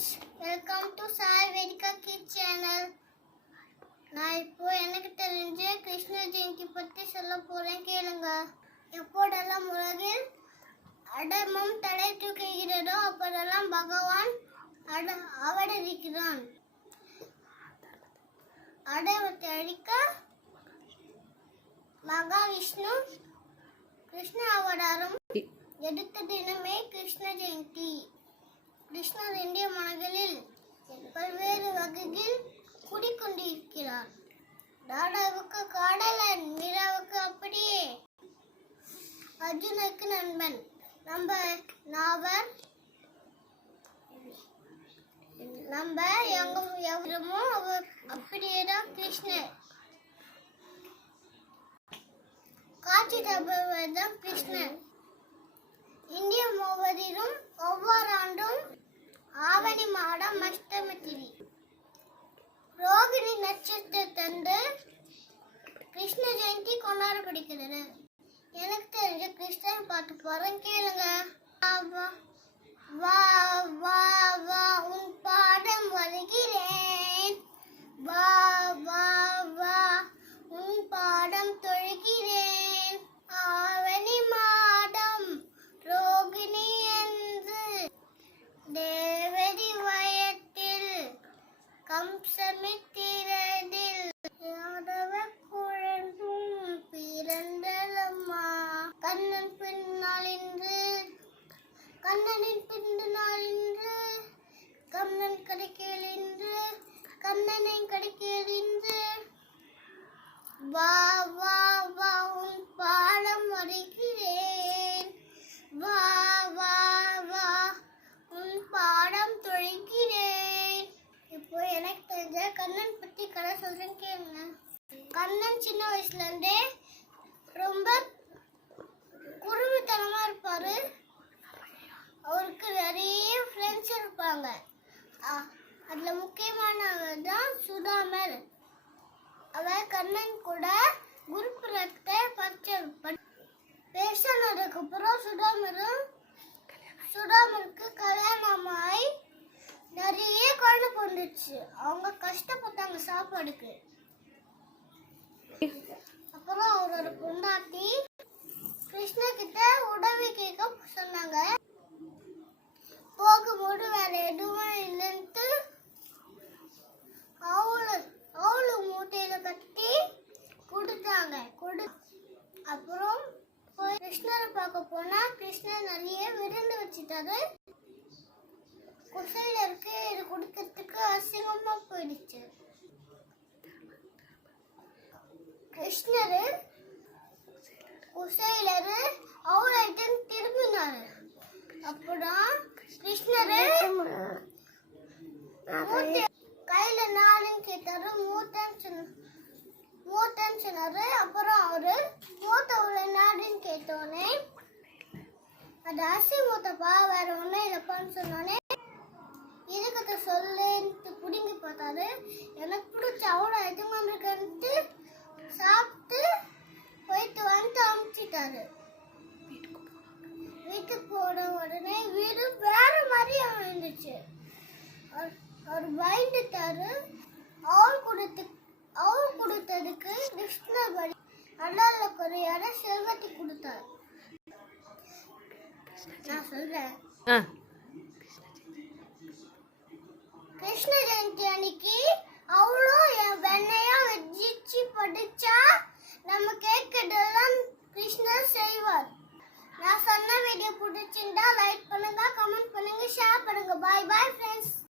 friends, welcome to Sai Vedika Kids channel. நான் இப்போ எனக்கு தெரிஞ்ச கிருஷ்ண ஜெயந்தி பத்தி சொல்ல போறேன், கேளுங்க. எப்போதெல்லாம் உலகில் அடமம் தலை தூக்குகிறதோ அப்போதெல்லாம் பகவான் அவதரிக்கிறான். அடமத்தை அழிக்க மகாவிஷ்ணு கிருஷ்ண அவதாரம் எடுத்த தினமே கிருஷ்ண ஜெயந்தி. கிருஷ்ணர் இந்திய மனங்களில் பல்வேறு வகையில் குடிக்கொண்டிருக்கிறார். ராடாவுக்கு காடலன், மீராவுக்கு அப்படியே அர்ஜுனுக்கு நண்பன். நம்ம எவருமோ அப்படியேதான் கிருஷ்ணர். காட்சி தருபவர்தான் கிருஷ்ணர். இந்திய முழுவதிலும் ஒவ்வொரு ஆண்டும் ஆவணி மாதம் அஷ்டமி திதி ரோகிணி நட்சத்திரத்தன்று கிருஷ்ண ஜெயந்தி கொண்டாடப்படுகிறது. எனக்கு தெரிஞ்ச கிருஷ்ணன் பாட்டு போறேன், கேளுங்க. வா வா வா உன் பாடம் வருகிறேன், வா வா வா உன் பாடம் தொழுகிறேன். ஆவணி மாதம் ரோகிணி என்று தேவதி வயத்தில் கம்சமித்திரதில் யாதவ குழந்தும் பிறந்தலம்மா. கண்ணன் பின்னால் இன்று கண்ணனின் பின்னால் இன்று கண்ணன் கிடைக்கல் இன்று கண்ணனை கிடைக்கல் இன்று. வா வா வா உன் பாடம் வருகிறேன், வா வா வா உன் பாடம் தொழுகிறேன். இப்போ எனக்கு தெரிஞ்ச கண்ணன் பத்தி கதை சொல்றேன், கேளுங்க. கண்ணன் சின்ன வயசுல இருந்தே ரொம்ப குறும்புத்தனமா இருப்பாரு. அவருக்கு நிறைய ஃப்ரெண்ட்ஸ் இருப்பாங்க. அதுல முக்கியமானவர் தான் சுதாமர். அவர் கண்ணன் கூட குருகுலத்தை படிச்சிருப்பார். பேசினதுக்கு அப்புறம் சுதாமருக்கு கல்யாணமாய் நிறைய குழந்தை பிறந்துச்சு. அவங்க கஷ்டப்பட்டாங்க சாப்பாடுக்கு. அப்புறம் அவரோட பொண்டாட்டி கிருஷ்ண கிட்ட உதவி கேட்க சொன்னாங்க. போகும்போது வேற எதுவும் இல்லைன்ட்டு அவளு மூட்டையில கட்டி கொடுத்தாங்க. அப்புறம் போய் கிருஷ்ணரை பார்க்க போனா கிருஷ்ணர் நிறைய விருந்து வச்சுட்டாரு. குசைலருக்கு இது கொடுக்கறதுக்கு அசிங்கமா போயிடுச்சு. கிருஷ்ணரு குசைலரு அவளைட்டு திரும்பினாரு. அப்பதான் கிருஷ்ணரு கையில நாலுன்னு கேட்டாரு. மூத்தன்னு சொன்னாரு. அப்புறம் அவரு மூத்தவுல நாடுன்னு கேட்டோன்னே அது அசி மூத்தப்பா, வேற ஒன்னும் இல்லப்பான்னு சொன்னோன்னே இதுக்கிட்ட சொல்லுன்ட்டு புடுங்கி பார்த்தாரு. எனக்கு பிடிச்ச அவ்வளோ எதுவும் இருக்கன்ட்டு சாப்பிட்டு போயிட்டு வந்து அமுச்சிட்டாரு. வீட்டுக்கு போன உடனே வீடு வேற மாதிரி இருந்துச்சு. அவர் பயந்துட்டாரு. அவள் கொடுத்ததுக்கு கிருஷ்ணர் படி அண்ணால குறையான செல்வத்தை கொடுத்தார். நான் சொல்றேன், கிருஷ்ண ஜெயந்தி அன்னைக்கு அவ்வளோ வெண்ணையா வச்சு படிச்சா நம்ம கேட்கறதெல்லாம் கிருஷ்ணர் செய்வார். நான் சொன்ன வீடியோ பிடிச்சிருந்தா லைக் பண்ணுங்க, கமெண்ட் பண்ணுங்க, ஷேர் பண்ணுங்க. பாய் பாய்.